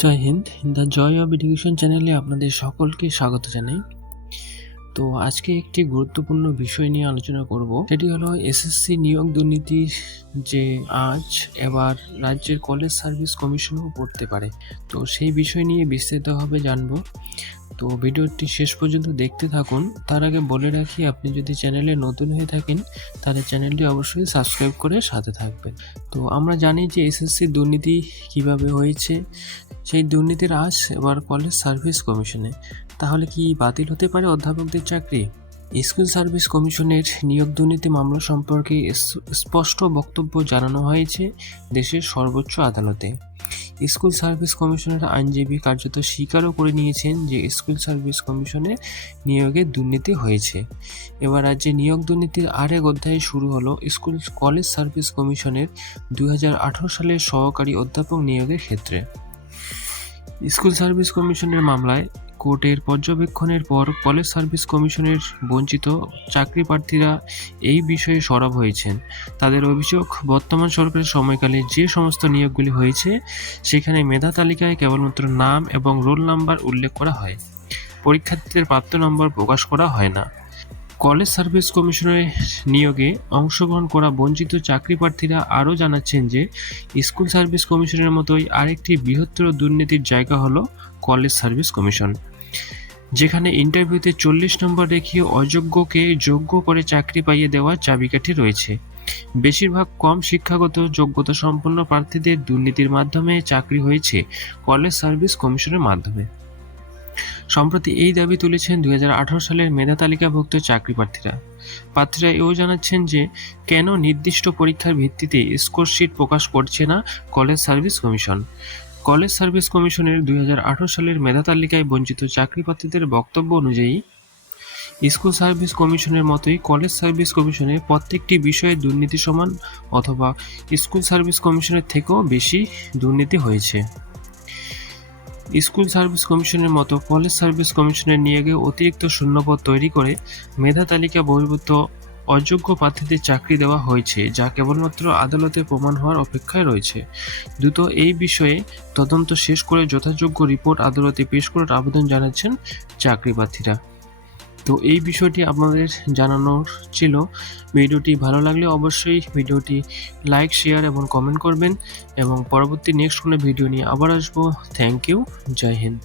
Jai Hind the joy of education চ্যানেলে আপনাদের সকলকে স্বাগত জানাই। তো আজকে একটি গুরুত্বপূর্ণ বিষয় নিয়ে আলোচনা করব। সেটি হলো এসএসসি নিয়োগ দুর্নীতির যে আজ এবার রাজ্যের কলেজ সার্ভিস কমিশনও পড়তে পারে। তো সেই বিষয় নিয়ে বিস্তারিতভাবে জানব। তো ভিডিওটি শেষ পর্যন্ত দেখতে থাকুন। তার আগে বলে রাখি, আপনি যদি চ্যানেলে নতুন হয়ে থাকেন, তাহলে চ্যানেলটি অবশ্যই সাবস্ক্রাইব করে সাথে থাকবেন। তো আমরা জানি যে এসএসসি দুর্নীতি কীভাবে হয়েছে। সেই দুর্নীতির আজ এবার কলেজ সার্ভিস কমিশনে। তাহলে কি বাতিল হতে পারে অধ্যাপকদের চাকরি? স্কুল সার্ভিস কমিশনের নিয়োগ দুর্নীতি মামলা সম্পর্কে স্পষ্ট বক্তব্য জানানো হয়েছে দেশের সর্বোচ্চ আদালতে। স্কুল সার্ভিস কমিশনের আইনজীবী কার্যত স্বীকারও করে নিয়েছেন যে স্কুল সার্ভিস কমিশনে নিয়োগে দুর্নীতি হয়েছে। এবার রাজ্যে নিয়োগ দুর্নীতির আরেক অধ্যায় শুরু হলো স্কুল কলেজ সার্ভিস কমিশনের দু হাজার আঠেরো সালের সহকারী অধ্যাপক নিয়োগের ক্ষেত্রে। স্কুল সার্ভিস কমিশনের মামলায় কোর্টের পর্যবেক্ষণের পর কলেজ সার্ভিস কমিশনের বঞ্চিত চাকরি প্রার্থীরা এই বিষয়ে সরব হয়েছেন। তাদের অভিযোগ, বর্তমান সরকারের সময়কালে যে সমস্ত নিয়োগগুলি হয়েছে, সেখানে মেধা তালিকায় কেবলমাত্র নাম এবং রোল নাম্বার উল্লেখ করা হয়। পরীক্ষার্থীদের প্রাপ্ত নম্বর প্রকাশ করা হয় না। কলেজ সার্ভিস কমিশনের নিয়োগে অংশগ্রহণ করা বঞ্চিত চাকরি প্রার্থীরা আরও জানাচ্ছেন যে, স্কুল সার্ভিস কমিশনের মতোই আরেকটি বৃহত্তর দুর্নীতির জায়গা হলো কলেজ সার্ভিস কমিশন। যেখানে ইন্টারভিউতে চল্লিশ নম্বর রেখে অযোগ্যকে যোগ্য করে চাকরি পাইয়ে দেওয়ার চাবিকাঠি রয়েছে। বেশিরভাগ কম শিক্ষাগত যোগ্যতা সম্পন্ন প্রার্থীদের দুর্নীতির মাধ্যমে চাকরি হয়েছে কলেজ সার্ভিস কমিশনের মাধ্যমে। সম্প্রতি এই দাবি তুলেছেন দুই হাজার আঠারো সালের মেধা তালিকাভুক্ত চাকরি প্রার্থীরা। প্রার্থীরা এও জানাচ্ছেন যে, কেন নির্দিষ্ট পরীক্ষার ভিত্তিতে স্কোরশিট প্রকাশ করছে না college service commission? College service কমিশনের দু হাজার আঠেরো সালের মেধা তালিকায় বঞ্চিত চাকরি প্রার্থীদের বক্তব্য অনুযায়ী, স্কুল সার্ভিস কমিশনের মতোই কলেজ সার্ভিস কমিশনে প্রত্যেকটি বিষয়ে দুর্নীতি সমান অথবা স্কুল সার্ভিস কমিশনের থেকেও বেশি দুর্নীতি হয়েছে। স্কুল সার্ভিস কমিশনের মতো কলেজ সার্ভিস কমিশনের নিয়োগে অতিরিক্ত শূন্যপদ তৈরি করে মেধা তালিকা বহির্ভূত অযোগ্য প্রার্থীদের চাকরি দেওয়া হয়েছে, যা কেবলমাত্র আদালতে প্রমাণ হওয়ার অপেক্ষায় রয়েছে। দ্রুত এই বিষয়ে তদন্ত শেষ করে যথাযোগ্য রিপোর্ট আদালতে পেশ করার আবেদন জানাচ্ছেন চাকরি প্রার্থীরা। তো এই বিষয়টি আপনাদের জানানোর ছিল। ভিডিওটি ভালো লাগলে অবশ্যই ভিডিওটি লাইক, শেয়ার এবং কমেন্ট করবেন এবং পরবর্তী নেক্সট কোনো ভিডিও নিয়ে আবার আসব। থ্যাংক ইউ জয় হিন্দ।